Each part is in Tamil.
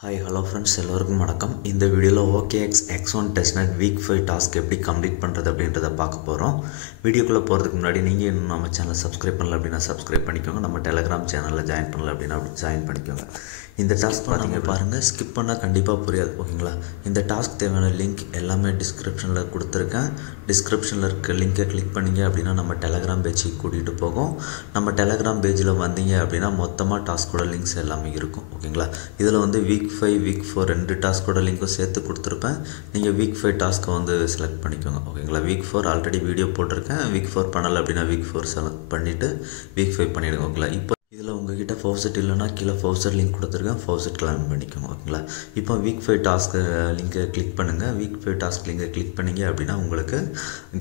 ஹாய் ஹலோ ஃப்ரெண்ட்ஸ் எல்லோருக்கும் வணக்கம். இந்த வீடியோவில் OKX X1 testnet week 5 task எப்படி கம்ப்ளீட் பண்ணுறது அப்படின்றத பார்க்க போகிறோம். வீடியோக்குள்ளே போகிறதுக்கு முன்னாடி நீங்கள் இன்னும் நம்ம சேனலை சப்ஸ்கிரைப் பண்ணல அப்படின்னா சப்ஸ்கிரைப் பண்ணிக்கோங்க. நம்ம டெலகிராம் சேனலில் ஜாயின் பண்ணல அப்படின்னா ஜாயின் பண்ணிக்கோங்க. இந்த டாஸ்க் பார்த்தீங்க பாருங்கள், ஸ்கிப் பண்ணால் கண்டிப்பாக புரியாது, ஓகேங்களா? இந்த டாஸ்க் தேவையான லிங்க் எல்லாமே டிஸ்கிரிப்ஷனில் கொடுத்துருக்கேன். டிஸ்கிரிப்ஷனில் இருக்க லிங்கை கிளிக் பண்ணிங்க அப்படின்னா நம்ம டெலகிராம் பேஜுக்கு கூட்டிகிட்டு போகும். நம்ம டெலகிராம் பேஜில் வந்தீங்க அப்படின்னா மொத்தமாக டாஸ்கோட லிங்க்ஸ் எல்லாமே இருக்கும், ஓகேங்களா? இதில் வந்து வீக் 5 வீக் 4 ரெண்டு டாஸ்கோட லிங்க்கும் சேர்த்து கொடுத்துருப்பேன். நீங்கள் வீக் 5 டாஸ்க்கை வந்து செலக்ட் பண்ணிக்கோங்க, ஓகேங்களா? வீக் 4 ஆல்ரெடி வீடியோ போட்டிருக்கேன். வீக் 4 பண்ணலை அப்படின்னா வீக் 4 செலக்ட் பண்ணிவிட்டு வீக் 5 பண்ணிவிடுங்க, ஓகேங்களா? இப்போ இதில் உங்கள்கிட்ட ஃபவுசெட் இல்லைனா கீழே ஃபவுசெட் லிங்க் கொடுத்துருக்கேன், ஃபவுசெட் கிளைம் பண்ணிக்கோங்க, ஓகேங்களா? இப்போ வீக் 5 டாஸ்க்கு லிங்கை கிளிக் பண்ணுங்கள். வீக் 5 டாஸ்க் லிங்கை கிளிக் பண்ணிங்க அப்படின்னா உங்களுக்கு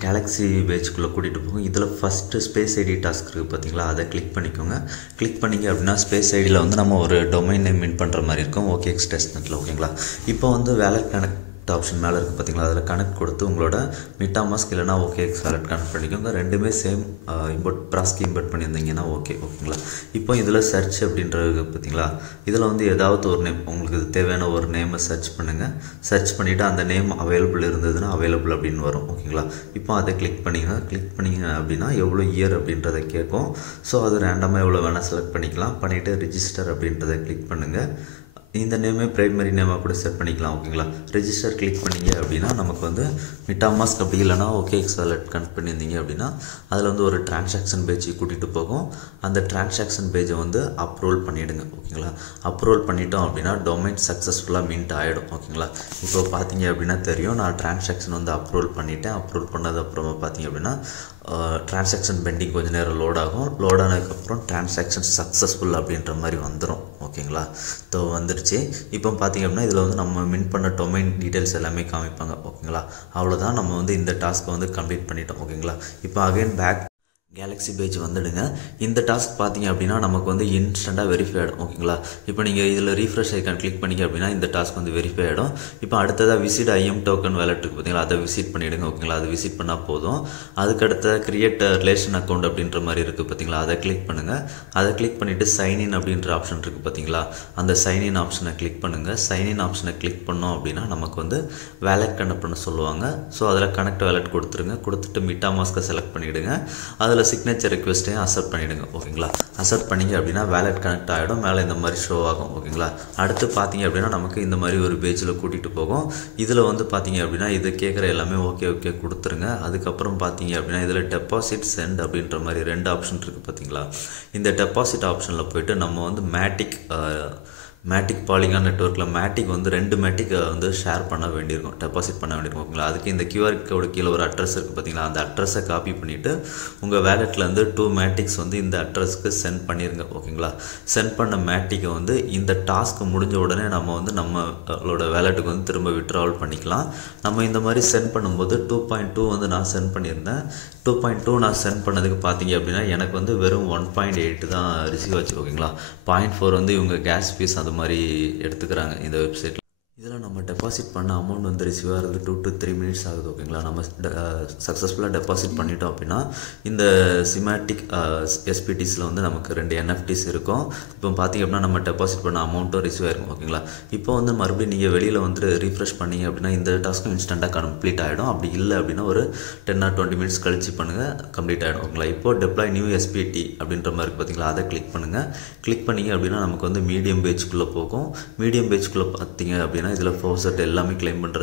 கேலக்ஸி பேஜுக்குள்ளே கூட்டிகிட்டு போகும். இதில் ஃபஸ்ட்டு ஸ்பேஸ் ஐடி டாஸ்க் இருக்குது பார்த்தீங்களா, அதை கிளிக் பண்ணிக்கோங்க. கிளிக் பண்ணிங்க அப்படின்னா ஸ்பேஸ் ஐடியில் வந்து நம்ம ஒரு டொமைன் நேம் மின் பண்ணுற மாதிரி இருக்கும், OKX டெஸ்ட்நெட்டில், ஓகேங்களா? இப்போ வந்து வேலட் கனெக்ட் ஆப்ஷன் மேலே இருக்குது பார்த்தீங்களா, அதில் கனெக்ட் கொடுத்து உங்களோட MetaMask இல்லைனா OKX வேலட் கனெக்ட் பண்ணிக்கோங்க. ரெண்டுமே சேம் இம்போர்ட் ப்ராஸ்க்கு இம்போர்ட் பண்ணியிருந்தீங்கன்னா ஓகேங்களா? இப்போ இதில் சர்ச் அப்படின்றது பார்த்தீங்களா, இதில் வந்து ஏதாவது ஒரு நேம் உங்களுக்கு தேவையான ஒரு நேமை சர்ச் பண்ணுங்கள். சர்ச் பண்ணிவிட்டு அந்த நேம் அவைலபிள் இருந்ததுன்னா அவைலபிள் அப்படின்னு வரும், ஓகேங்களா? இப்போ அதை கிளிக் பண்ணிங்க அப்படின்னா எவ்வளோ இயர் அப்படின்றத கேட்கும். ஸோ அது ரேண்டமாக எவ்வளோ வேணால் செலக்ட் பண்ணிவிட்டு ரிஜிஸ்டர் அப்படின்றத கிளிக் பண்ணுங்கள். இந்த நேமே ப்ரைமரி நேமாக கூட செட் பண்ணிக்கலாம், ஓகேங்களா? ரெஜிஸ்டர் கிளிக் பண்ணிங்க அப்படின்னா நமக்கு வந்து MetaMask அப்படி இல்லைனா OKX வேலட் கனெக்ட் பண்ணியிருந்தீங்க அப்படின்னா அதில் வந்து ஒரு டிரான்சாக்ஷன் பேஜுக்கு கூட்டிகிட்டு போகும். அந்த டிரான்சாக்ஷன் பேஜை வந்து அப்ரூவல் பண்ணிவிடுங்க, ஓகேங்களா? அப்ரூவல் பண்ணிட்டோம் அப்படின்னா டொமைன் சக்ஸஸ்ஃபுல்லாக மின்ட் ஆகிடும், ஓகேங்களா? இப்போ பார்த்தீங்க அப்படின்னா தெரியும், நான் டிரான்சாக்ஷன் வந்து அப்ரூவல் பண்ணிவிட்டேன். அப்ரூவல் பண்ணது அப்புறமா பார்த்தீங்க அப்படின்னா டிரான்சாக்ஷன் பெண்டிங் கொஞ்சம் நேரம் லோட் ஆகும். லோட் ஆனதுக்கப்புறம் டிரான்சாக்ஷன் சக்ஸஸ்ஃபுல் அப்படின்ற மாதிரி வந்துடும், ஓகேங்களா? வந்துடுச்சு. இப்போ பார்த்தீங்க அப்படின்னா இதில் வந்து நம்ம மின் பண்ண டொமைன் டீட்டெயில்ஸ் எல்லாமே காமிப்பாங்க, ஓகேங்களா? அவ்வளோதான், நம்ம வந்து இந்த டாஸ்க்கை வந்து கம்ப்ளீட் பண்ணிட்டோம், ஓகேங்களா? இப்போ அகைன் பேக் கேலக்ஸி பேஜ் வந்துடுங்க. இந்த டாஸ்க் பார்த்தீங்க அப்படின்னா நமக்கு வந்து இன்ஸ்டண்ட்டாக வெரிஃபை ஆகிடும், ஓகேங்களா? இப்போ நீங்கள் இதில் ரீஃப்ரெஷ் ஐக்கான் கிளிக் பண்ணிங்க அப்படின்னா இந்த டாஸ்க் வந்து வெரிஃபை ஆகிடும். இப்போ அடுத்ததாக விசிட் IM டோக்கன் வேலட்டுக்கு பார்த்தீங்களா, அதை விசிட் பண்ணிவிடுங்க, ஓகேங்களா? அதை விசிட் பண்ணால் போதும். அதுக்கடுத்த கிரியேட் ரிலேஷன் அக்கௌண்ட் அப்படின்ற மாதிரி இருக்குது பார்த்தீங்களா, அதை கிளிக் பண்ணுங்கள். அதை கிளிக் பண்ணிவிட்டு சைன்இன் அப்படின்ற ஆப்ஷன் இருக்குது பார்த்தீங்களா, அந்த சைன்இன் ஆப்ஷனை கிளிக் பண்ணுங்கள். சைன்இன் ஆப்ஷனை கிளிக் பண்ணோம் அப்படின்னா நமக்கு வந்து வேலட் கனெக்ட் பண்ண சொல்லுவாங்க. ஸோ அதில் கனெக்ட் வேலட் கொடுத்துருங்க. கொடுத்துட்டு MetaMask செலக்ட் பண்ணிவிடுங்க. அதில் சிக்னேச்சர் ரெக்வெஸ்ட்டையும் அக்செப்ட் பண்ணிவிடுங்க, ஓகேங்களா? அக்செப்ட் பண்ணிங்க அப்படின்னா வேலட் கனெக்ட் ஆகிடும். மேலே இந்த மாதிரி ஷோ ஆகும், ஓகேங்களா? அடுத்து பார்த்தீங்க அப்படின்னா நமக்கு இந்த மாதிரி ஒரு பேஜில் கூட்டிகிட்டு போகும். இதில் வந்து பார்த்தீங்க அப்படின்னா இது கேட்குற எல்லாமே ஓகே கொடுத்துருங்க. அதுக்கப்புறம் பார்த்தீங்க அப்படின்னா இதில் டெபாசிட் சென்ட் அப்படின்ற மாதிரி ரெண்டு ஆப்ஷன் இருக்குது பார்த்தீங்களா. இந்த டெபாசிட் ஆப்ஷனில் போய்ட்டு நம்ம வந்து மேட்டிக் பாலிகான் நெட்வொர்க்கில் மேட்டிக் வந்து 2 மேட்டிக் வந்து ஷேர் பண்ண வேண்டியிருக்கும், டெபாசிட் பண்ண வேண்டியிருக்கும், ஓகேங்களா? அதுக்கு இந்த QR கோடு கீழே ஒரு அட்ரஸ் இருக்குது பார்த்தீங்களா, அந்த அட்ரஸை காப்பி பண்ணிவிட்டு உங்கள் வேலெட்லேருந்து 2 மேட்டிக்ஸ் வந்து இந்த அட்ரஸ்க்கு சென்ட் பண்ணிடுங்க, ஓகேங்களா? சென்ட் பண்ண மேட்டிக்கை வந்து இந்த டாஸ்க் முடிஞ்ச உடனே நம்ம வந்து நம்மளோட வேலெட்டுக்கு வந்து திரும்ப விட்ராவல் பண்ணிக்கலாம். நம்ம இந்த மாதிரி சென்ட் பண்ணும்போது 2.2 வந்து நான் சென்ட் பண்ணியிருந்தேன். 2.2 நான் சென்ட் பண்ணதுக்கு பார்த்தீங்க அப்படின்னா எனக்கு வந்து வெறும் 1.8 தான் ரிசீவ் ஆச்சு, ஓகேங்களா? 0.4 வந்து இவங்க கேஸ் ஃபீஸ் அது மாதிரி எடுத்துக்கிறாங்க இந்த வெப்சைட்டில். இதில் நம்ம டெபாசிட் பண்ண அமௌண்ட் வந்து ரிசீவ் ஆகிறது 2 to 3 minutes ஆகுது, ஓகேங்களா? நம்ம சக்ஸஸ்ஃபுல்லாக டெபாசிட் பண்ணிட்டோம் அப்படின்னா இந்த சிமேட்டிக் SPTஸில் வந்து நமக்கு 2 NFTs இருக்கும். இப்போ பார்த்தீங்க அப்படின்னா நம்ம டெபாசிட் பண்ண அமௌண்ட்டும் ரிசீவ் ஆகிருக்கும், ஓகேங்களா? இப்போ வந்து மறுபடியும் நீங்கள் வெளியில் வந்து ரீஃப்ரெஷ் பண்ணிங்க அப்படின்னா இந்த டாஸ்க்கும் இன்ஸ்டண்ட்டாக கம்ப்ளீட் ஆகிடும். அப்படி இல்லை அப்படின்னா ஒரு 10 or 20 minutes கழிச்சு பண்ணுங்கள், கம்ப்ளீட் ஆகிடும், ஓகேங்களா? இப்போ டெப்ளாய் நியூ SPT அப்படின்ற மாதிரி இருக்குது பார்த்தீங்களா, அதை கிளிக் பண்ணுங்கள். கிளிக் பண்ணிங்க அப்படின்னா நமக்கு வந்து மீடியம் பேஜுக்குள்ளே போகும். மீடியம் பேஜுக்குள்ளே பார்த்தீங்க அப்படின்னா இதில் ஃபவுசெட் எல்லாமே கிளைம் பண்ணுற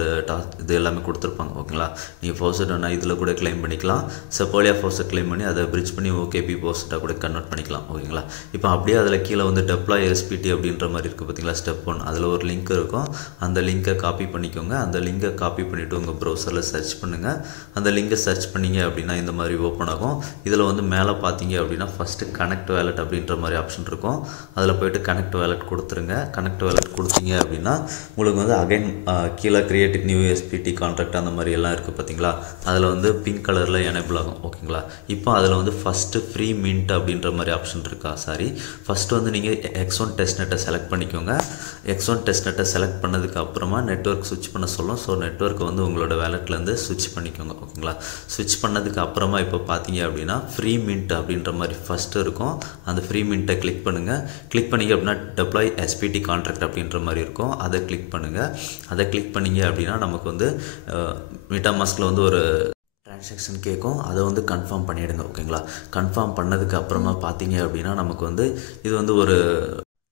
இது எல்லாமே கொடுத்துருப்பாங்க, ஓகேங்களா? நீங்கள் ஃபவுசெட் வேணால் இதில் கூட கிளைம் பண்ணிக்கலாம். செப்போலியா ஃபவுசெட் கிளைம் பண்ணி அதை பிரிட்ஜ் பண்ணி OKP ஃபவுசெட்டாக கூட கன்வெர்ட் பண்ணிக்கலாம், ஓகேங்களா? இப்போ அப்படியே அதில் கீழே வந்து டெப்ளாய் SPT அப்படின்ற மாதிரி இருக்குது பார்த்தீங்களா, ஸ்டெப் 1, அதில் ஒரு லிங்க் இருக்கும். அந்த லிங்கை காப்பி பண்ணிக்கோங்க. அந்த லிங்கை காப்பி பண்ணிவிட்டு உங்கள் ப்ரௌசரில் சர்ச் பண்ணுங்கள். அந்த லிங்கை சர்ச் பண்ணிங்க அப்படின்னா இந்த மாதிரி ஓப்பன் ஆகும். இதில் வந்து மேலே பார்த்தீங்க அப்படின்னா ஃபஸ்ட்டு கனெக்ட் வேலட் அப்படின்ற மாதிரி ஆப்ஷன் இருக்கும். அதில் போய்ட்டு கனெக்ட் வேலட் கொடுத்துருங்க. கனெக்ட் வேலட் கொடுத்தீங்க அப்படின்னா உங்களுக்கு உங்களுக்கு வந்து அகைன் கீழே கிரியேட் நியூ எஸ்பிடி கான்ட்ராக்ட் அந்த மாதிரி எல்லாம் இருக்குது பார்த்தீங்களா, அதில் வந்து பிங்க் கலரில் எனேபிள் ஆகும். ஓகேங்களா, இப்போ அதில் வந்து ஃபஸ்ட்டு ஃப்ரீ மின்ட் அப்படின்ற மாதிரி ஆப்ஷன் இருக்கா. ஃபஸ்ட்டு வந்து நீங்கள் X1 டெஸ்ட்நெட்டை செலக்ட் பண்ணிக்கோங்க. X1 டெஸ்ட்நெட்டை செலக்ட் பண்ணதுக்கு அப்புறமா நெட்வொர்க் ஸ்விட்ச் பண்ண சொல்லும். ஸோ நெட்வொர்க்கை வந்து உங்களோட வேலட்லேருந்து ஸ்விட்ச் பண்ணிக்கோங்க. ஓகேங்களா, ஸ்விட்ச் பண்ணதுக்கு அப்புறமா இப்போ பார்த்தீங்க அப்படின்னா ஃப்ரீ மின்ட் அப்படின்ற மாதிரி ஃபஸ்ட்டு இருக்கும். அந்த ஃப்ரீ மின்ட்டை கிளிக் பண்ணுங்கள். கிளிக் பண்ணிங்க அப்படின்னா டெப்ளாய் எஸ்பிடி கான்ட்ராக்ட் அப்படின்ற மாதிரி இருக்கும். அதை கிளிக் பண்ணுங்கள். அதை கிளிக் பண்ணிங்க அப்படின்னா நமக்கு வந்து MetaMaskல வந்து ஒரு ட்ரான்சாக்ஷன் கேட்கும். அதை வந்து கன்ஃபார்ம் பண்ணிவிடுங்க. ஓகேங்களா, கன்ஃபார்ம் பண்ணதுக்கு அப்புறமா பார்த்தீங்க அப்படின்னா நமக்கு வந்து இது வந்து ஒரு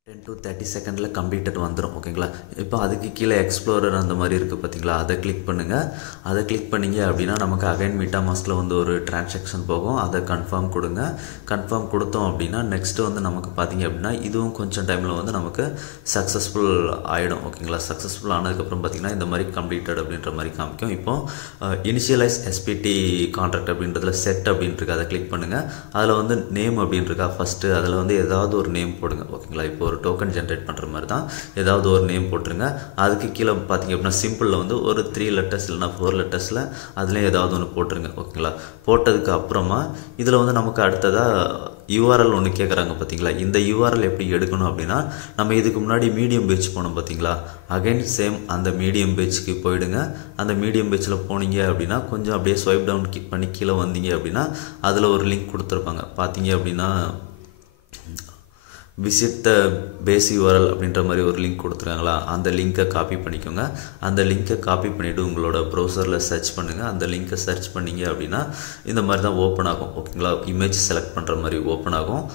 10 to 30 செகண்டில் கம்ப்ளீட்டட் வந்துடும். ஓகேங்களா, இப்போ அதுக்கு கீழே எக்ஸ்ப்ளோரர் அந்த மாதிரி இருக்குது பார்த்தீங்களா, அதை கிளிக் பண்ணுங்கள். அதை கிளிக் பண்ணிங்க அப்படின்னா நமக்கு அகைன் MetaMaskல வந்து ஒரு ட்ரான்சாக்ஷன் போகும். அதை கன்ஃபார்ம் கொடுங்க. கன்ஃபார்ம் கொடுத்தோம் அப்படின்னா நெக்ஸ்ட்டு வந்து நமக்கு பார்த்தீங்க அப்படின்னா இதுவும் கொஞ்சம் டைமில் வந்து நமக்கு சக்ஸஸ்ஃபுல் ஆகிடும். ஓகேங்களா, சக்ஸஸ்ஃபுல் ஆனதுக்கப்புறம் பார்த்தீங்கன்னா இந்த மாதிரி கம்ப்ளீட்டட் அப்படின்ற மாதிரி காமிக்கும். இப்போது இனிஷியலைஸ் எஸ்பிடி கான்ட்ராக்ட் அப்படின்றதுல செட் அப்படின்ட்டு அதை கிளிக் பண்ணுங்கள். அதில் வந்து நேம் அப்படின்ட்டுருக்கா ஃபஸ்ட்டு, அதில் வந்து ஏதாவது ஒரு நேம் போடுங்க. ஓகேங்களா, இப்போ ஒரு டோக்கன் ஜென்ரேட் பண்ணுற மாதிரி தான் ஏதாவது ஒரு நேம் போட்டுருங்க. அதுக்கு கீழே பார்த்தீங்க அப்படின்னா சிம்பிளில் வந்து ஒரு 3 லெட்டர்ஸ் இல்லைனா 4 லெட்டர்ஸில் அதில் ஏதாவது ஒன்று போட்டுருங்க. ஓகேங்களா, போட்டதுக்கு அப்புறமா இதில் வந்து நமக்கு அடுத்ததாக யூஆர்எல் ஒன்று கேட்குறாங்க பார்த்தீங்களா. இந்த யூஆர்எல் எப்படி எடுக்கணும் அப்படின்னா நம்ம இதுக்கு முன்னாடி மீடியம் பேஜ் போனோம் பார்த்தீங்களா, அகைன் சேம் அந்த மீடியம் பேஜுக்கு போயிடுங்க. அந்த மீடியம் பேஜில் போனீங்க அப்படின்னா கொஞ்சம் அப்படியே ஸ்வைப் டவுன் பண்ணி கீழே வந்தீங்க அப்படின்னா அதில் ஒரு லிங்க் கொடுத்துருப்பாங்க. பார்த்தீங்க அப்படின்னா விசிட் த பேஸ் யூஆர்எல் அப்படின்ற மாதிரி ஒரு லிங்க் கொடுத்துருக்காங்களா, அந்த லிங்க்கை காப்பி பண்ணிக்கோங்க. அந்த லிங்க்கை காப்பி பண்ணிவிட்டு உங்களோட ப்ரௌசரில் சர்ச் பண்ணுங்கள். அந்த லிங்க்கை சர்ச் பண்ணிங்க அப்படின்னா இந்த மாதிரி தான் ஓப்பன் ஆகும். ஓகேங்களா, இமேஜ் செலக்ட் பண்ணுற மாதிரி ஓப்பன் ஆகும்.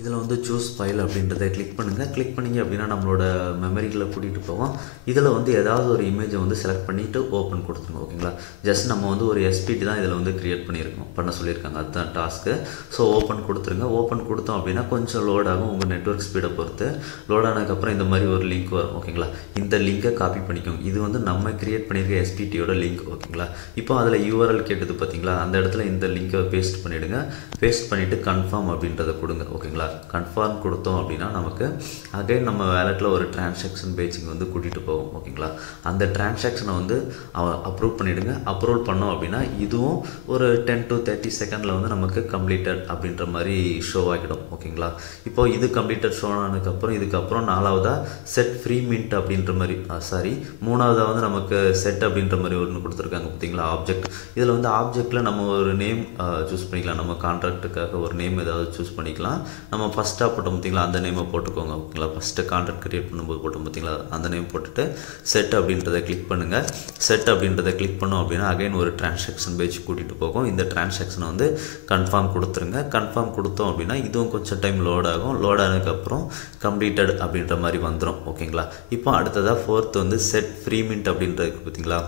இதில் வந்து சூஸ் ஃபைல் அப்படின்றத கிளிக் பண்ணுங்கள். கிளிக் பண்ணிங்க அப்படின்னா நம்மளோட மெமரிகளை கூட்டிகிட்டு போவோம். இதில் வந்து ஏதாவது ஒரு இமேஜை வந்து செலக்ட் பண்ணிவிட்டு ஓப்பன் கொடுத்துருங்க. ஓகேங்களா, ஜஸ்ட் நம்ம வந்து ஒரு எஸ்பிடி தான் இதில் வந்து க்ரியேட் பண்ணியிருக்கோம், பண்ண சொல்லியிருக்காங்க, அதுதான் டாஸ்க்கு. ஸோ ஓப்பன் கொடுத்துருங்க. ஓப்பன் கொடுத்தோம் அப்படின்னா கொஞ்சம் லோட் ஆகும் உங்கள் நெட்வொர்க் ஸ்பீடை பொறுத்து. லோட் ஆனதுக்கப்புறம் இந்த மாதிரி ஒரு லிங்க் வரும். ஓகேங்களா, இந்த லிங்கை காப்பி பண்ணிக்கோங்க. இது வந்து நம்ம க்ரியேட் பண்ணியிருக்க எஸ்பிடியோட லிங்க். ஓகேங்களா, இப்போ அதில் யூஆர்எல் கேட்டது பார்த்தீங்களா, அந்த இடத்துல இந்த லிங்கை பேஸ்ட் பண்ணிவிடுங்க. பேஸ்ட் பண்ணிவிட்டு கன்ஃபார்ம் அப்படின்றத கொடுங்க. ஓகேங்களா, கன்ஃபார்ம் கொடுத்தோம் அப்படின்னா நமக்கு அகைன் நம்ம வேலெட்டில் ஒரு ட்ரான்சாக்ஷன் பேஜுக்கு வந்து கூட்டிகிட்டு போகும். ஓகேங்களா, அந்த ட்ரான்சாக்ஷனை வந்து அப்ரூவ் பண்ணிவிடுங்க. அப்ரூவ் பண்ணோம் அப்படின்னா இதுவும் ஒரு 10 to 30 செகண்டில் வந்து நமக்கு கம்ப்ளீட்டட் அப்படின்ற மாதிரி ஷோ ஆகிடும். ஓகேங்களா, இப்போது இது கம்ப்ளீட்டட் ஷோ ஆனதுக்கப்புறம் இதுக்கப்புறம் நாலாவதாக செட் ஃப்ரீ மின்ட் அப்படின்ற மாதிரி மூணாவதாக வந்து நமக்கு செட் அப்படின்ற மாதிரி ஒன்று கொடுத்துருக்காங்க பார்த்தீங்களா, ஆப்ஜெக்ட். இதில் வந்து ஆப்ஜெக்டில் நம்ம ஒரு நேம் சூஸ் பண்ணிக்கலாம். நம்ம கான்ட்ராக்டுக்காக ஒரு நேம் ஏதாவது சூஸ் பண்ணிக்கலாம். நம்ம ஃபஸ்ட்டாக போட்டோம் பார்த்தீங்களா, அந்த நேமை போட்டுக்கோங்க. ஓகேங்களா, ஃபஸ்ட்டு கான்ட்ராக்ட் க்ரியேட் பண்ணும்போது போட்டோம் பார்த்தீங்களா, அந்த நேம் போட்டுட்டு செட் அப்படின்றத கிளிக் பண்ணுங்கள். செட் அப்படின்றத கிளிக் பண்ணோம் அப்படின்னா அகைன் ஒரு ட்ரான்சாக்ஷன் பேஜ் கூட்டிகிட்டு போகும். இந்த ட்ரான்சாக்ஷனை வந்து கன்ஃபார்ம் கொடுத்துருங்க. கன்ஃபார்ம் கொடுத்தோம் அப்படின்னா இதுவும் கொஞ்சம் டைம் லோட் ஆகும். லோட் ஆனதுக்கப்புறம் கம்ப்ளீட்டட் அப்படின்ற மாதிரி வந்துடும். ஓகேங்களா, இப்போ அடுத்ததாக ஃபோர்த் வந்து செட் ஃப்ரீ மின்ட் அப்படின்றது பார்த்தீங்களா,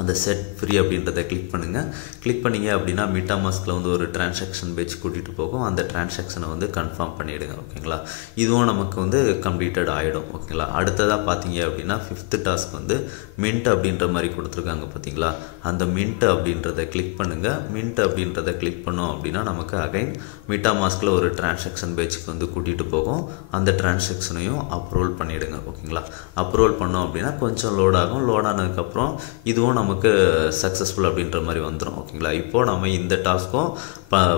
அந்த செட் ஃப்ரீ அப்படின்றத கிளிக் பண்ணுங்கள். கிளிக் பண்ணிங்க அப்படின்னா MetaMaskல வந்து ஒரு ட்ரான்சாக்ஷன் பேஜ் கூட்டிகிட்டு போகும். அந்த ட்ரான்சாக்ஷனை வந்து கன்ஃபார்ம் பண்ணிவிடுங்க. ஓகேங்களா, இதுவும் நமக்கு வந்து கம்ப்ளீட்டட் ஆகிடும். ஓகேங்களா, அடுத்ததாக பார்த்தீங்க அப்படின்னா 5th டாஸ்க் வந்து மின்ட் அப்படின்ற மாதிரி கொடுத்துருக்காங்க பார்த்தீங்களா, அந்த மின்ட் அப்படின்றத கிளிக் பண்ணுங்கள். மின்ட் அப்படின்றத கிளிக் பண்ணோம் அப்படின்னா நமக்கு அகைன் MetaMaskல ஒரு ட்ரான்சாக்ஷன் பேஜுக்கு வந்து கூட்டிகிட்டு போகும். அந்த ட்ரான்சாக்ஷனையும் அப்ரூவல் பண்ணிவிடுங்க. ஓகேங்களா, அப்ரூவல் பண்ணோம் அப்படின்னா கொஞ்சம் லோட் ஆகும். லோட் ஆனதுக்கப்புறம் இதுவும் நமக்கு சக்ஸஸ்ஃபுல் அப்படின்ற மாதிரி வந்துடும். ஓகேங்களா, இப்போது நம்ம இந்த டாஸ்க்கும்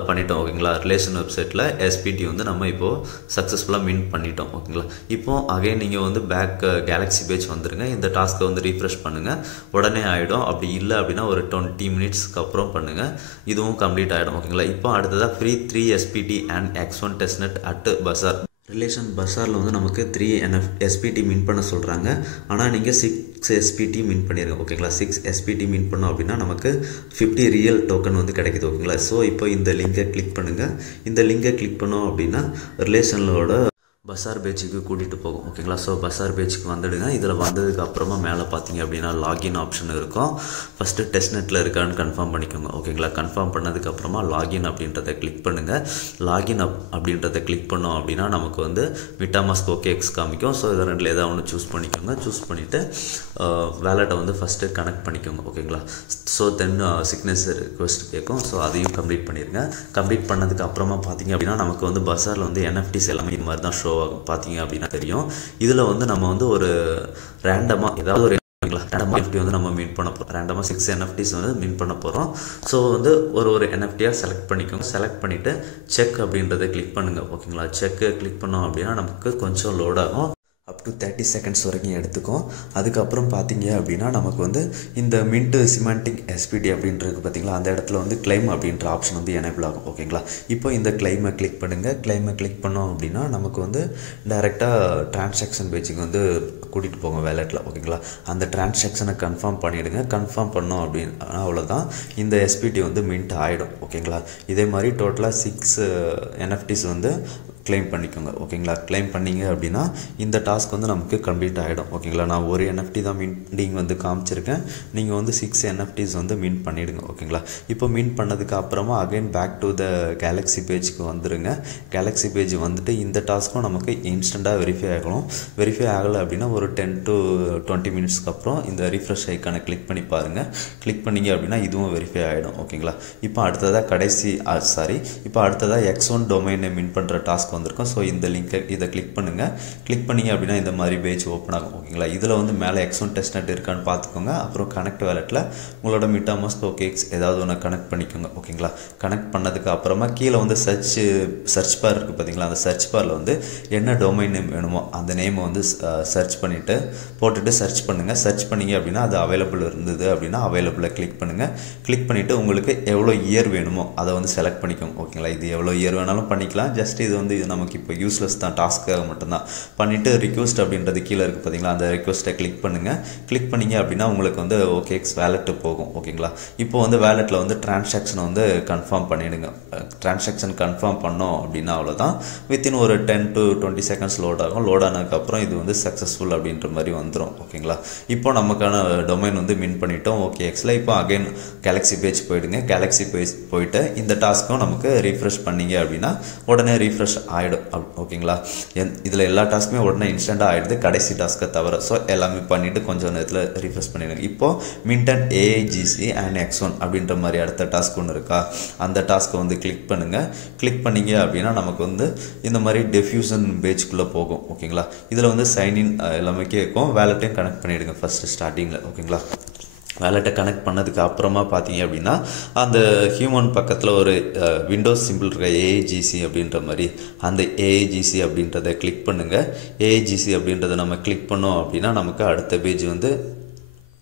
பண்ணிட்டோம். ஓகேங்களா, ரிலேஷன் வெப்சைட்டில் எஸ்பிடி வந்து நம்ம இப்போது சக்ஸஸ்ஃபுல்லாக மின்ட் பண்ணிட்டோம். ஓகேங்களா, இப்போது அகைன் நீங்கள் வந்து பேக் கேலக்ஸி பேஜ் வந்துடுங்க. இந்த டாஸ்க்கை வந்து ரீஃப்ரெஷ் பண்ணுங்கள், உடனே ஆகிடும். அப்படி இல்லை அப்படின்னா ஒரு 20 மினிட்ஸ்க்கு அப்புறம் பண்ணுங்கள், இதுவும் கம்ப்ளீட் ஆகிடும். ஓகேங்களா, இப்போ அடுத்ததாக free 3 SPD and X1 testnet at பசார் ரிலேஷன் பசாரில் வந்து நமக்கு 3 எஸ்பிடி மின் பண்ண சொல்கிறாங்க. ஆனால் நீங்கள் 6 எஸ்பிடி மின் பண்ணிடுங்க. ஓகேங்களா, 6 எஸ்பிடி மின் பண்ணோம் அப்படின்னா நமக்கு 50 ரியல் டோக்கன் வந்து கிடைக்குது. ஓகேங்களா, ஸோ இப்போ இந்த லிங்கை கிளிக் பண்ணுங்கள். இந்த லிங்கை கிளிக் பண்ணோம் அப்படின்னா ரிலேஷனோட பசார் பேஜுக்கு கூட்டிகிட்டு போகும். ஓகேங்களா, ஸோ பசார் பேஜுக்கு வந்துடுங்க. இதில் வந்ததுக்கு அப்புறமா மேலே பார்த்தீங்க அப்படின்னா லாகின் ஆப்ஷன் இருக்கும். ஃபஸ்ட்டு டெஸ்ட்நெட்டில் இருக்கான்னு கன்ஃபார்ம் பண்ணிக்கோங்க. ஓகேங்களா, கன்ஃபார்ம் பண்ணதுக்கப்புறமா லாகின் அப்படின்றத கிளிக் பண்ணுங்கள். லாகின் அப்படின்றத கிளிக் பண்ணோம் அப்படின்னா நமக்கு வந்து MetaMask OKX காமிக்கும். ஸோ இதை ரெண்டில் ஏதாவது ஒன்று சூஸ் பண்ணிக்கோங்க. சூஸ் பண்ணிவிட்டு வேலெட்டை வந்து ஃபஸ்ட்டு கனெக்ட் பண்ணிக்கோங்க. ஓகேங்களா, ஸோ தென் சிக்னேச்சர் ரிக்வெஸ்ட் கேட்கும். ஸோ அதையும் கம்ப்ளீட் பண்ணிடுங்க. கம்ப்ளீட் பண்ணதுக்கு அப்புறமா பார்த்தீங்க அப்படின்னா நமக்கு வந்து பசாரில் வந்து NFTs எல்லாமே இது மாதிரி தான் ஷோ ஷோ ஆகும். பார்த்தீங்க அப்படின்னா தெரியும். இதில் வந்து நம்ம வந்து ஒரு ரேண்டமாக ஏதாவது ஒரு ரேண்டமாக NFT வந்து நம்ம மீட் பண்ண போகிறோம். ரேண்டமாக 6 NFTs வந்து மீட் பண்ண போகிறோம். ஸோ வந்து ஒரு NFTயாக செலக்ட் பண்ணிக்கோங்க. செலக்ட் பண்ணிவிட்டு செக் அப்படின்றத கிளிக் பண்ணுங்கள். ஓகேங்களா, செக்கு கிளிக் பண்ணோம் அப்படின்னா நமக்கு கொஞ்சம் லோட் ஆகும். அப் டு 30 செகண்ட்ஸ் வரைக்கும் எடுத்துக்கும். அதுக்கப்புறம் பார்த்தீங்க அப்படின்னா நமக்கு வந்து இந்த மின்ட் சிமெண்டிக் SPD அப்படின்றது பார்த்தீங்களா, அந்த இடத்துல வந்து கிளைம் அப்படின்ற ஆப்ஷன் வந்து எனேபிள் ஆகும். ஓகேங்களா, இப்போ இந்த கிளைமை கிளிக் பண்ணுங்கள். கிளைமை கிளிக் பண்ணோம் அப்படின்னா நமக்கு வந்து டைரெக்டாக டிரான்சாக்ஷன் பேஜுக்கு வந்து கூட்டிகிட்டு போங்க வேலெட்டில். ஓகேங்களா, அந்த டிரான்சாக்ஷனை கன்ஃபார்ம் பண்ணிவிடுங்க. கன்ஃபார்ம் பண்ணோம் அப்படின்னா அவ்வளோதான், இந்த SPD வந்து மின்ட் ஆகிடும். ஓகேங்களா, இதே மாதிரி டோட்டலாக 6 NFTs வந்து கிளைம் பண்ணிக்கோங்க. ஓகேங்களா, கிளைம் பண்ணிங்க அப்படின்னா இந்த டாஸ்க் வந்து நமக்கு கம்ப்ளீட் ஆகிடும். ஓகேங்களா, நான் ஒரு NFT தான் மின்டிங் வந்து காமிச்சிருக்கேன். நீங்கள் வந்து 6 NFTs வந்து மின்ட் பண்ணிவிடுங்க. ஓகேங்களா, இப்போ மின்ட் பண்ணதுக்கு அப்புறமா again back to the galaxy பேஜுக்கு வந்துடுங்க. கேலக்ஸி பேஜ் வந்துட்டு இந்த டாஸ்க்கும் நமக்கு இன்ஸ்டண்ட்டாக வெரிஃபை ஆகணும். வெரிஃபை ஆகலை அப்படின்னா ஒரு 10 to 20 மினிட்ஸ்க்கு அப்புறம் இந்த ரீஃப்ரெஷ் ஐக்கானை கிளிக் பண்ணி பாருங்கள். கிளிக் பண்ணிங்க அப்படின்னா இதுவும் வெரிஃபை ஆகிடும். ஓகேங்களா, இப்போ அடுத்ததாக இப்போ அடுத்ததாக X1 டொமைனை மின்ட் பண்ணுற டாஸ்க் வந்திருக்கும். ஸோ இந்த லிங்கை இதை கிளிக் பண்ணுங்கள். கிளிக் பண்ணிங்க அப்படின்னா இந்த மாதிரி பேஜ் ஓப்பன் ஆகும். ஓகேங்களா, இதில் வந்து மேலே X1 டெஸ்ட்நெட் இருக்கான்னு பார்த்துக்கோங்க. அப்புறம் கனெக்ட் வேலெட்டில் உங்களோட MetaMask OKX ஏதாவது ஒன்று கனெக்ட் பண்ணிக்கோங்க. ஓகேங்களா, கனெக்ட் பண்ணதுக்கு அப்புறமா கீழே வந்து சர்ச் பார் இருக்குது பார்த்தீங்களா, அந்த சர்ச் பாரில் வந்து என்ன டொமைன் நேம் வேணுமோ அந்த நேமை வந்து சர்ச் போட்டுட்டு சர்ச் பண்ணுங்கள். சர்ச் பண்ணிங்க அப்படின்னா அது அவைலபிள் இருந்தது அப்படின்னா அவைலபிளை கிளிக் பண்ணுங்கள். கிளிக் பண்ணிவிட்டு உங்களுக்கு எவ்வளோ இயர் வேணுமோ அதை வந்து செலக்ட் பண்ணிக்கோங்க. ஓகேங்களா, இது எவ்வளோ இயர் வேணாலும் பண்ணிக்கலாம். ஜஸ்ட் இது வந்து நமக்கு இப்போ யூஸ்லெஸ் தான், டாஸ்க்காக மட்டும்தான். பண்ணிவிட்டு ரிக்வெஸ்ட் அப்படின்றது கீழே இருக்குது பார்த்தீங்களா, அந்த ரிக்வெஸ்ட்டை கிளிக் பண்ணுங்கள். கிளிக் பண்ணிங்க அப்படின்னா உங்களுக்கு வந்து OKX வேலெட்டு போகும். ஓகேங்களா, இப்போ வந்து வேலெட்டில் வந்து டிரான்சாக்ஷனை வந்து கன்ஃபார்ம் பண்ணிவிடுங்க. டிரான்சாக்ஷன் கன்ஃபார்ம் பண்ணோம் அப்படின்னா அவ்வளோதான், வித்தின் ஒரு 10 to 20 செகண்ட்ஸ் லோட் ஆகும். லோட் ஆனதுக்கப்புறம் இது வந்து சக்ஸஸ்ஃபுல் அப்படின்ற மாதிரி வந்துடும். ஓகேங்களா, இப்போ நமக்கான டொமைன் வந்து மின் பண்ணிட்டோம் OKXல. இப்போ அகைன் கேலக்ஸி பேஜ் போயிடுங்க. கேலக்ஸி பேஜ் போயிட்டு இந்த டாஸ்க்கும் நமக்கு ரீஃப்ரெஷ் பண்ணிங்க அப்படின்னா உடனே ரீஃப்ரெஷ் ஆகிடும். ஓகேங்களா, இதில் எல்லா டாஸ்க்குமே உடனே இன்ஸ்டண்ட்டாக ஆகிடுது, கடைசி டாஸ்க்கை தவிர. ஸோ எல்லாமே பண்ணிவிட்டு கொஞ்சம் நேரத்தில் ரீஃப்ரெஷ் பண்ணிடுங்க. இப்போது மின்டன் AIGC அண்ட் X1 அப்படின்ற மாதிரி அடுத்த டாஸ்க் ஒன்று இருக்கா, அந்த டாஸ்க்கை வந்து கிளிக் பண்ணுங்கள். கிளிக் பண்ணிங்க அப்படின்னா நமக்கு வந்து இந்த மாதிரி டெஃப்யூசன் பேஜ்குள்ளே போகும். ஓகேங்களா, இதில் வந்து சைன்இன் எல்லாமே கேட்கும். வேலெட்டையும் கனெக்ட் பண்ணிவிடுங்க ஃபஸ்ட்டு ஸ்டார்டிங்கில். ஓகேங்களா, வேலெட்டை கனெக்ட் பண்ணதுக்கு அப்புறமா பார்த்தீங்க அப்படின்னா அந்த ஹியூமன் பக்கத்தில் ஒரு விண்டோஸ் சிம்பிள் இருக்க AIGC அப்படின்ற மாதிரி அந்த AIGC அப்படின்றத கிளிக் பண்ணுங்கள். AIGC அப்படின்றத நம்ம கிளிக் பண்ணோம் அப்படின்னா நமக்கு அடுத்த பேஜ் வந்து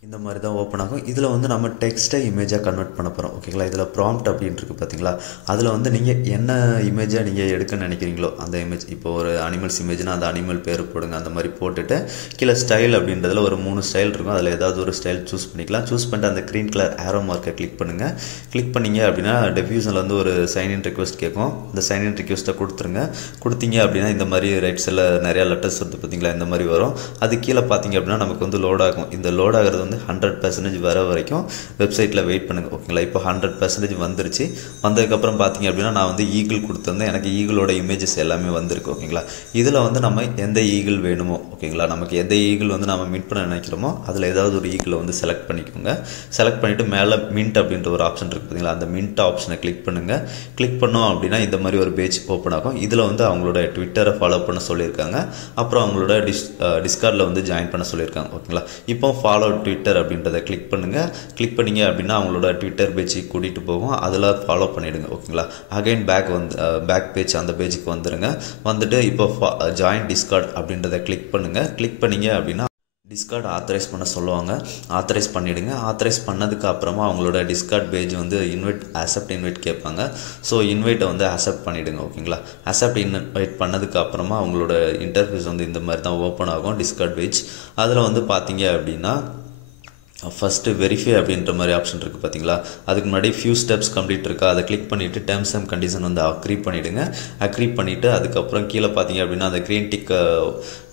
இந்த மாதிரி தான் ஓப்பன் ஆகும். இதில் வந்து நம்ம டெக்ஸ்ட்டை இமேஜாக கன்வெர்ட் பண்ண போகிறோம். ஓகேங்களா, இதில் ப்ராம்ப்ட் அப்படின்ட்டு பார்த்தீங்களா, அதில் வந்து நீங்கள் என்ன இமேஜாக நீங்கள் எடுக்க நினைக்கிறீங்களோ அந்த இமேஜ், இப்போ ஒரு அனிமல்ஸ் இமேஜ்னால் அந்த அனிமல் பேர் போடுங்க. அந்த மாதிரி போட்டுட்டு கீழே ஸ்டைல் அப்படின்றதுல ஒரு 3 ஸ்டைல் இருக்கும். அதில் ஏதாவது ஒரு ஸ்டைல் சூஸ் பண்ணிக்கலாம். சூஸ் பண்ணிட்டு அந்த க்ரீன் கலர் ஆரோ மார்க்கை கிளிக் பண்ணுங்கள். கிளிக் பண்ணிங்க அப்படின்னா டெஃப்யூஷனில் வந்து ஒரு சைன்இன் ரிக்வெஸ்ட் கேட்கும். இந்த சைன்இன் ரிக்வெஸ்ட்டை கொடுத்தீங்க அப்படின்னா இந்த மாதிரி ரைட் சைடில் நிறையா லெட்டர்ஸ் வந்து பார்த்தீங்களா இந்த மாதிரி வரும். அது கீழே பார்த்தீங்க அப்படின்னா நமக்கு வந்து லோட் ஆகும். இந்த லோட் ஆகிறது வந்து 100% வர வரைக்கும் வெப்சைட்டில் வெயிட் பண்ணுங்கள். ஓகேங்களா, இப்போ 100% வந்துருச்சு. வந்ததுக்கப்புறம் பார்த்தீங்க அப்படின்னா நான் வந்து ஈகிள் கொடுத்துருந்தேன். எனக்கு ஈகிளோட இமேஜஸ் எல்லாமே வந்திருக்கு. ஓகேங்களா, இதில் வந்து நம்ம எந்த ஈகிள் வேணுமோ, ஓகேங்களா, நமக்கு எந்த ஈகிள் வந்து நம்ம மின்ட் பண்ண நினைக்கிறோமோ அதில் ஏதாவது ஒரு ஈகிளை வந்து செலக்ட் பண்ணிக்கோங்க. செலக்ட் பண்ணிவிட்டு மேலே மின்ட் அப்படின்ற ஒரு ஆப்ஷன் இருக்குது பார்த்தீங்களா, அந்த மின்ட் ஆப்ஷனை கிளிக் பண்ணுங்கள். கிளிக் பண்ணோம் அப்படின்னா இந்த மாதிரி ஒரு பேஜ் ஓப்பன் ஆகும். இதில் வந்து அவங்களோட ட்விட்டரை ஃபாலோ பண்ண சொல்லியிருக்காங்க. அப்புறம் அவங்களோட டிஸ்கார்டில் வந்து ஜாயின் பண்ண சொல்லியிருக்காங்க. ஓகேங்களா, இப்போ ஃபாலோ ட்விட்டர் அப்படின்றத கிளிக் பண்ணுங்கள். கிளிக் பண்ணிங்க அப்படின்னா அவங்களோட ட்விட்டர் பேஜுக்கு கூட்டிகிட்டு போகும். அதில் ஃபாலோ பண்ணிவிடுங்க. ஓகேங்களா, அகைன் பேக் பேஜ் அந்த பேஜுக்கு வந்துடுங்க. வந்துட்டு இப்போ ஜாயின் டிஸ்கார்ட் அப்படின்றத கிளிக் பண்ணுங்கள். கிளிக் பண்ணிங்க அப்படின்னா டிஸ்கார்ட் ஆத்தரைஸ் பண்ண சொல்லுவாங்க. ஆத்தரைஸ் பண்ணிவிடுங்க. ஆத்தரைஸ் பண்ணதுக்கு அப்புறமா அவங்களோட டிஸ்கார்ட் பேஜ் வந்து அக்செப்ட் இன்வைட் கேட்பாங்க. ஸோ இன்வைட்டை வந்து அக்செப்ட் பண்ணிவிடுங்க. ஓகேங்களா, அக்செப்ட் இன்வைட் பண்ணதுக்கு அப்புறமா அவங்களோட இன்டர்ஃபேஸ் வந்து இந்த மாதிரி தான் ஓப்பன் ஆகும் டிஸ்கார்ட் பேஜ். அதில் வந்து பார்த்தீங்க அப்படின்னா ஃபஸ்ட்டு வெரிஃபை அப்படின்ற மாதிரி ஆப்ஷன் இருக்குது பார்த்தீங்களா, அதுக்கு முன்னாடி ஃபியூ ஸ்டெப்ஸ் கம்ப்ளீட் இருக்கா, அதை கிளிக் பண்ணிவிட்டு டேர்ம்ஸ் அண்ட் கண்டிஷன் வந்து அக்ரி பண்ணிவிடுங்க. அக்ரி பண்ணிவிட்டு அதுக்கப்புறம் கீழே பார்த்தீங்க அப்படின்னா அந்த க்ரீன் டிக்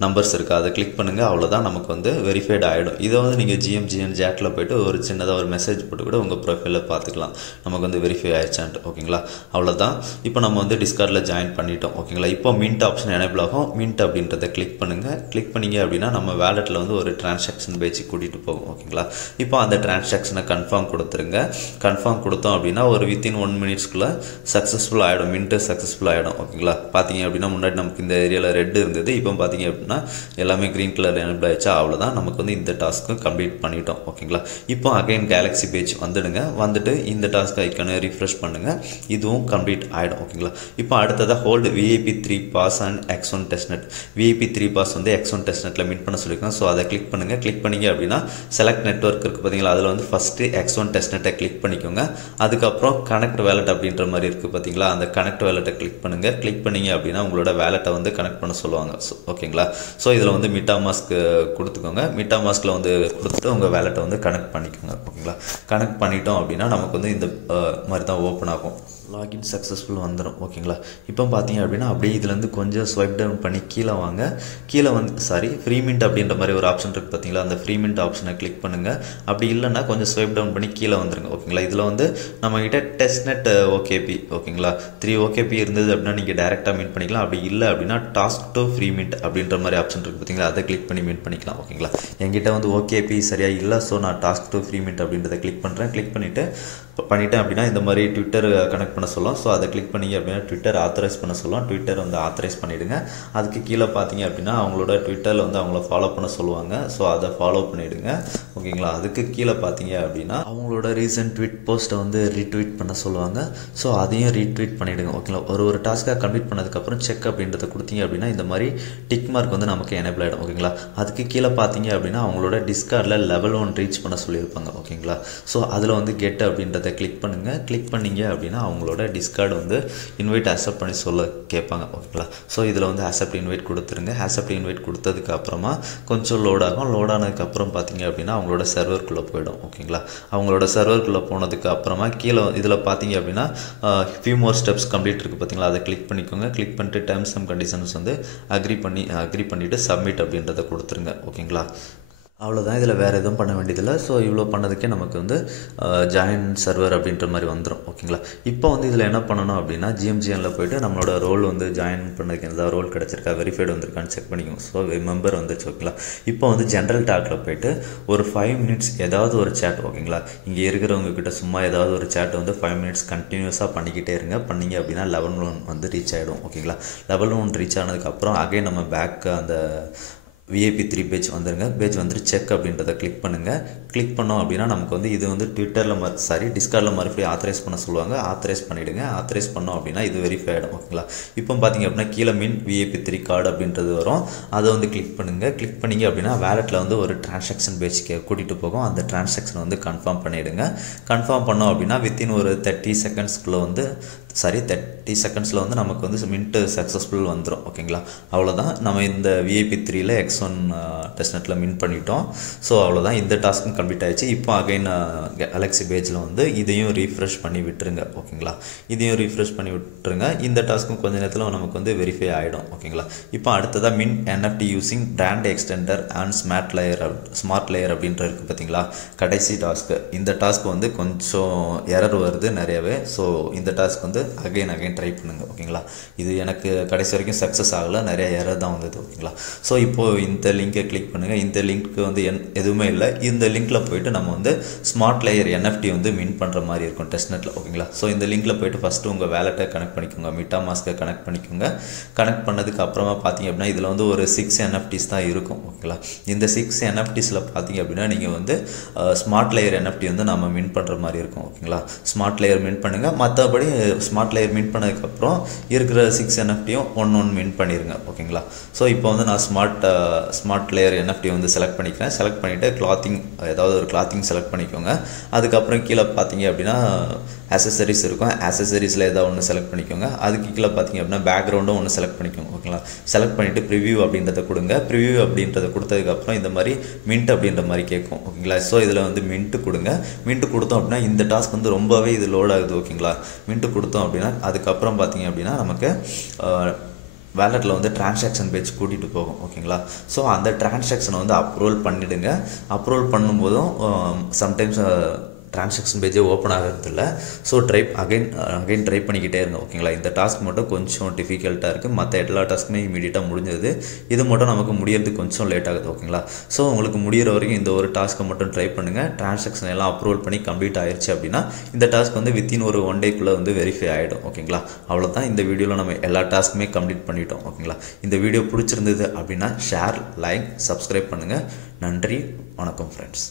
நம்பர்ஸ் இருக்கா, அதை கிளிக் பண்ணுங்கள். அவ்வளோதான், நமக்கு வந்து வெரிஃபைடு ஆகிடும். இதை வந்து நீங்கள் GMGN ஜாட்டில் போய்ட்டு ஒரு சின்னதாக ஒரு மெசேஜ் போட்டு கூட உங்கள் ப்ரொஃபைலில் பார்த்துக்கலாம் நமக்கு வந்து வெரிஃபை ஆயிடுச்சான்ட்டு. ஓகேங்களா, அவ்வளோதான். இப்போ நம்ம வந்து டிஸ்கார்டில் ஜாயின் பண்ணிட்டோம். ஓகேங்களா, இப்போ மின்ட் ஆப்ஷன் எனேபிள் ஆகும். மின்ட் அப்படின்றத கிளிக் பண்ணுங்கள். கிளிக் பண்ணிங்க அப்படின்னா நம்ம வேலெட்டில் வந்து ஒரு டிரான்சாக்ஷன் பேஜுக்கு கூட்டிகிட்டு போகும். ஓகேங்களா, இப்போ அந்த டிரான்சாக்ஷனை கன்ஃபார்ம் கொடுத்துருங்க. கன்ஃபார்ம் கொடுத்தோம் அப்படின்னா ஒரு வித்தின் 1 மினிட்ஸ்க்குள்ளே சக்ஸஸ்ஃபுல் ஆகிடும், மின்ட்டு சக்ஸஸ்ஃபுல் ஆகிடும். ஓகேங்களா, பார்த்தீங்க அப்படின்னா முன்னாடி நமக்கு இந்த ஏரியாவில் ரெட் இருந்தது, இப்போ பார்த்தீங்க அப்படின்னா எல்லாமே க்ரீன் கலர் எனபிள் ஆயிடுச்சா, அவ்வளோதான் நமக்கு வந்து இந்த டாஸ்க்கு கம்ப்ளீட் பண்ணிட்டோம். ஓகேங்களா, இப்போ அகைன் கேலக்ஸி பேஜ் வந்துடுங்க. வந்துட்டு இந்த டாஸ்க் ஐக்கானை ரீஃப்ரெஷ் பண்ணுங்கள், இதுவும் கம்ப்ளீட் ஆகிடும். ஓகேங்களா, இப்போ அடுத்ததாக hold VIP 3 pass and X1 testnet. VIP 3 pass வந்து X1 டெஸ்ட்நெட்டில் மீட் பண்ண சொல்லியிருக்கோம். ஸோ அதை கிளிக் பண்ணுங்கள். கிளிக் பண்ணிங்க அப்படின்னா செலக்ட் நெட்வொர்க் இருக்குது பார்த்தீங்களா, அதில் வந்து ஃபஸ்ட்டு X1 டெஸ்ட்நெட்டை கிளிக் பண்ணிக்கோங்க. அதுக்கப்புறம் கனெக்ட் வேலட் அப்படின்ற மாதிரி இருக்குது பார்த்தீங்களா, அந்த கனெக்ட் வேலட்டை கிளிக் பண்ணுங்கள். கிளிக் பண்ணிங்க அப்படின்னா உங்களோட வேலட்டை வந்து கனெக்ட் பண்ண சொல்லுவாங்க. ஓகேங்களா, ஸோ இதில் வந்து MetaMask கொடுத்துக்கோங்க. MetaMaskல வந்து கொடுத்துட்டு உங்கள் வேலட்டை வந்து கனெக்ட் பண்ணிக்கோங்க. ஓகேங்களா, கனெக்ட் பண்ணிட்டோம் அப்படின்னா நமக்கு வந்து இந்த மாதிரி தான் ஓப்பன் ஆகும். லாகின் சக்ஸஸ்ஃபுல் வந்துடும். ஓகேங்களா, இப்போ பார்த்தீங்க அப்படின்னா அப்படியே இதுலேருந்து கொஞ்சம் ஸ்வைப் டவுன் பண்ணி கீழே வாங்க. கீழே வந்து ஃப்ரீ மின்ட் அப்படின்ற மாதிரி ஒரு ஆப்ஷன் இருக்குது பார்த்தீங்களா, அந்த ஃப்ரீ மின்ட் ஆப்ஷனை கிளிக் பண்ணுங்கள். அப்படி இல்லைன்னா கொஞ்சம் ஸ்வைப் டவுன் பண்ணி கீழே வந்துருங்க. ஓகேங்களா, இதில் வந்து நம்மகிட்ட டெஸ்ட்நெட் ஓகேபி, ஓகேங்களா, 3 ஓகேபி இருந்தது அப்படின்னா நீங்கள் டேரெக்டாக மீட் பண்ணிக்கலாம். அப்படி இல்லை அப்படின்னா டாஸ்க் டு ஃப்ரீ மின்ட் அப்படின்ற மாதிரி ஆப்ஷன் இருக்குது பார்த்தீங்களா, அதை கிளிக் பண்ணி மீட் பண்ணிக்கலாம். ஓகேங்களா, என்கிட்ட வந்து ஓகேபி சரியாக இல்லை, ஸோ நான் டாஸ்க் டு ஃப்ரீ மின்ட் அப்படின்றத கிளிக் பண்ணுறேன். கிளிக் பண்ணிட்டேன் அப்படின்னா இந்த மாதிரி ட்விட்டர் கனெக்ட் பண்ண சொல்லும். ஸோ அதை கிளிக் பண்ணிங்க அப்படின்னா ட்விட்டர் ஆத்தரைஸ் பண்ண சொல்லும். ட்விட்டர் வந்து ஆத்தரைஸ் பண்ணிவிடுங்க. அதுக்கு கீழே பார்த்தீங்க அப்படின்னா அவங்களோட ட்விட்டரில் வந்து அவங்கள ஃபாலோ பண்ண சொல்லுவாங்க. ஸோ அதை ஃபாலோ பண்ணிவிடுங்க. ஓகேங்களா, அதுக்கு கீழே பார்த்தீங்க அப்படின்னா அவங்களோட ரீசன்ட் ட்வீட் போஸ்ட்டை வந்து ரீட்வீட் பண்ண சொல்லுவாங்க. ஸோ அதையும் ரீட்வீட் பண்ணிவிடுங்க. ஓகேங்களா, ஒரு டாஸ்க்காக கம்ப்ளீட் பண்ணதுக்கப்புறம் செக் அப்படின்றத கொடுத்தீங்க அப்படின்னா இந்த மாதிரி டிக் மார்க் வந்து நமக்கு எனேபிள் ஆகிடும். ஓகேங்களா, அதுக்கு கீழே பார்த்தீங்க அப்படின்னா அவங்களோட டிஸ்கார்டில் லெவல் 1 ரீச் பண்ண சொல்லியிருப்பாங்க. ஓகேங்களா, ஸோ அதில் வந்து கெட் அப்படின்றத கிளிக் பண்ணுங்கள். கிளிக் பண்ணிங்க அப்படின்னா அவங்களோட டிஸ்கார்டு வந்து இன்வைட் அக்செப்ட் பண்ணி சொல்ல கேட்பாங்க. ஓகேங்களா, ஸோ இதில் வந்து அக்செப்ட் இன்வைட் கொடுத்துருங்க. அக்செப்ட் இன்வைட் கொடுத்ததுக்கு அப்புறமா கொஞ்சம் லோட் ஆகும். லோட் ஆனதுக்கப்புறம் பார்த்தீங்க அப்படின்னா அவங்களோட சர்வருக்குள்ளே போயிடும். ஓகேங்களா, அவங்களோட சர்வருக்குள்ளே போனதுக்கு அப்புறமா கீழே இதில் பார்த்தீங்க அப்படின்னா ஃபியூ மோர் ஸ்டெப்ஸ் கம்ப்ளீட் இருக்குது பார்த்தீங்களா, அதை கிளிக் பண்ணிக்கோங்க. கிளிக் பண்ணிட்டு டேர்ம்ஸ் அண்ட் கண்டிஷன்ஸ் வந்து அக்ரி பண்ணிவிட்டு சப்மிட் அப்படின்றத கொடுத்துருங்க. ஓகேங்களா, அவ்வளோதான், இதில் வேறு எதுவும் பண்ண வேண்டியதில்லை. ஸோ இவ்வளோ பண்ணதுக்கே நமக்கு வந்து ஜாயின் சர்வர் அப்படின்ற மாதிரி வந்துடும். ஓகேங்களா, இப்போ வந்து இதில் என்ன பண்ணணும் அப்படின்னா GMGNல போய்ட்டு நம்மளோட ரோல் வந்து ஜாயின் பண்ணதுக்கு ஏதாவது ரோல் கிடச்சிருக்கா, வெரிஃபைடு வந்திருக்கான்னு செக் பண்ணிக்கோங்க. ஸோ மெம்பர் வந்துச்சு. ஓகேங்களா, இப்போ வந்து ஜென்ரல் டாக்கில் போய்ட்டு ஒரு 5 மினிட்ஸ் ஏதாவது ஒரு சேட், ஓகேங்களா, இங்கே இருக்கிறவங்க கிட்ட சும்மா ஏதாவது ஒரு சேட் வந்து 5 மினிட்ஸ் கண்டினியூஸாக பண்ணிக்கிட்டே இருங்க. பண்ணிங்க அப்படின்னா லெவல் 1 வந்து ரீச் ஆகிடும். ஓகேங்களா, லெவல் 1 ரீச் ஆனதுக்கப்புறம் அகைன் நம்ம பேக் அந்த விஐபி 3 பேஜ் வந்துருங்க. பேஜ் வந்துட்டு செக் அப்படின்றத கிளிக் பண்ணுங்கள். கிளிக் பண்ணோம் அப்படின்னா நமக்கு வந்து இது வந்து ட்விட்டரில் டிஸ்கார்டில் மறுபடியும் ஆத்தரைஸ் பண்ண சொல்லுவாங்க. ஆத்தரைஸ் பண்ணிவிடுங்க. ஆத்தரைஸ் பண்ணோம் அப்படின்னா இது வெரிஃபை ஆகிடும். ஓகேங்களா, இப்போ பார்த்தீங்க அப்படின்னா கீழே விஐபி 3 கார்டு அப்படின்றது வரும். அதை வந்து கிளிக் பண்ணுங்கள். கிளிக் பண்ணிங்க அப்படின்னா வேலெட்டில் வந்து ஒரு டிரான்சாக்ஷன் பேஜ்க்கு கூட்டிகிட்டு போகும். அந்த டிரான்சாக்ஷன் வந்து கன்ஃபார்ம் பண்ணிவிடுங்க. கன்ஃபார்ம் பண்ணோம் அப்படின்னா வித்தின் ஒரு 30 செகண்ட்ஸ்க்குள்ளே வந்து 30 செகண்ட்ஸில் வந்து நமக்கு வந்து மின்ட்டு சக்ஸஸ்ஃபுல் வந்துடும். ஓகேங்களா, அவ்வளோதான், நம்ம இந்த விஐபி 3ல் X1 டெஸ்ட்நெட்டில் மின் பண்ணிட்டோம். ஸோ அவ்வளோதான், இந்த டாஸ்க்கும் கம்ப்ளீட் ஆகிடுச்சு. இப்போ அகைன் கேலக்ஸி பேஜில் வந்து இதையும் ரீஃப்ரெஷ் பண்ணி விட்டுருங்க. ஓகேங்களா, இதையும் ரீஃப்ரெஷ் பண்ணி விட்டுருங்க. இந்த டாஸ்க்கும் கொஞ்சம் நேரத்தில் நமக்கு வந்து வெரிஃபை ஆகிடும். ஓகேங்களா, இப்போ அடுத்ததாக மின் NFT using brand extender and smart layer அப்படின்ற இருக்குது பார்த்தீங்களா, கடைசி டாஸ்க்கு. இந்த டாஸ்க் வந்து கொஞ்சம் எரர் வருது நிறையவே. ஸோ இந்த டாஸ்க் வந்து அகைன் ட்ரை பண்ணுங்கள். ஓகேங்களா, இது எனக்கு கடைசி வரைக்கும் சக்ஸஸ் ஆகலை, நிறைய எரர் தான் வந்தது. ஓகேங்களா, ஸோ இப்போது இந்த லிங்கை கிளிக் பண்ணுங்கள். இந்த லிங்க்கு வந்து எதுவுமே இல்லை. இந்த லிங்க்கில் போய்ட்டு நம்ம வந்து ஸ்மார்ட் லேயர் NFT வந்து மின் பண்ணுற மாதிரி இருக்கும் டெஸ்ட்நெட்டில். ஓகேங்களா, ஸோ இந்த லிங்க்கில் போய்ட்டு ஃபஸ்ட்டு உங்கள் வேலெட்டை கனெக்ட் பண்ணிக்கோங்க. MetaMaskை கனெக்ட் பண்ணிக்கோங்க. கனெக்ட் பண்ணதுக்கு அப்புறமா பார்த்தீங்க அப்படின்னா இதில் வந்து ஒரு 6 NFTs தான் இருக்கும். ஓகேங்களா, இந்த 6 NFTஸில் பார்த்தீங்க அப்படின்னா நீங்கள் வந்து ஸ்மார்ட் லேயர் NFT வந்து நம்ம மின் பண்ணுற மாதிரி இருக்கும். ஓகேங்களா, ஸ்மார்ட் லேயர் மின் பண்ணுங்கள். மற்றபடி ஸ்மார்ட் லேயர் மின் பண்ணதுக்கப்புறம் இருக்கிற 6 NFTயும் ஒன்று மின் பண்ணிடுங்க. ஓகேங்களா, ஸோ இப்போ வந்து நான் ஸ்மார்ட் லேயர் NFT வந்து செலக்ட் பண்ணிக்கிறேன். செலக்ட் பண்ணிவிட்டு ஏதாவது ஒரு கிளாத்திங் செலக்ட் பண்ணிக்கோங்க. அதுக்கப்புறம் கீழே பார்த்தீங்க அப்படின்னா ஆக்சசரிஸ் இருக்கும். ஆக்சசரிஸில் ஏதாவது ஒன்று செலக்ட் பண்ணிக்கோங்க. அதுக்கு கீழே பார்த்தீங்க அப்படின்னா பேக்ரவுண்டும் ஒன்று செலக்ட் பண்ணிக்கோங்க. ஓகேங்களா, செலக்ட் பண்ணிவிட்டு ப்ரிவியூ அப்படின்றத கொடுங்க. ப்ரிவியூ அப்படின்றத கொடுத்ததுக்கப்புறம் இந்த மாதிரி மின்ட் அப்படின்ற மாதிரி கேட்கும். ஓகேங்களா, ஸோ இதில் வந்து மின்ட்டு கொடுங்க. மின்ட்டு கொடுத்தோம் அப்படின்னா இந்த டாஸ்க் வந்து ரொம்பவே இது லோட் ஆகுது. ஓகேங்களா, மின்ட்டு கொடுத்தோம் அப்படின்னா அதுக்கப்புறம் பார்த்தீங்க அப்படின்னா நமக்கு வேலெட்டில் வந்து டிரான்சாக்ஷன் பேஜ் கூட்டிகிட்டு போகும். ஓகேங்களா, ஸோ அந்த டிரான்சாக்ஷனை வந்து அப்ரூவல் பண்ணிவிடுங்க. அப்ரூவல் பண்ணும்போதும் சம்டைம்ஸ் டிரான்சாக்ஷன் பேஜே ஓப்பன் ஆகிறதில்ல. ஸோ அகைன் ட்ரை பண்ணிக்கிட்டே இருங்க. ஓகேங்களா, இந்த டாஸ்க் மட்டும் கொஞ்சம் டிஃபிகல்ட்டாக இருக்குது. மற்ற எல்லா டாஸ்க்குமே இமீடியட்டாக முடிஞ்சது. இது மட்டும் நமக்கு முடியறதுக்கு கொஞ்சம் லேட் ஆகுது. ஓகேங்களா, ஸோ உங்களுக்கு முடிகிற வரைக்கும் இந்த ஒரு டாஸ்க்கை மட்டும் ட்ரை பண்ணுங்கள். டிரான்சாக்ஷன் எல்லாம் அப்ரூவல் பண்ணி கம்ப்ளீட் ஆயிடுச்சு அப்படின்னா இந்த டாஸ்க் வந்து வித்தின் ஒரு 1 டேக்குள்ளே வந்து வெரிஃபை ஆகிடும். ஓகேங்களா, அவ்வளோதான். இந்த வீடியோவில் நம்ம எல்லா டாஸ்க்குமே கம்ப்ளீட் பண்ணிட்டோம். ஓகேங்களா, இந்த வீடியோ பிடிச்சிருந்தது அப்படின்னா ஷேர், லைக், சப்ஸ்கிரைப் பண்ணுங்கள். நன்றி, வணக்கம் ஃப்ரெண்ட்ஸ்.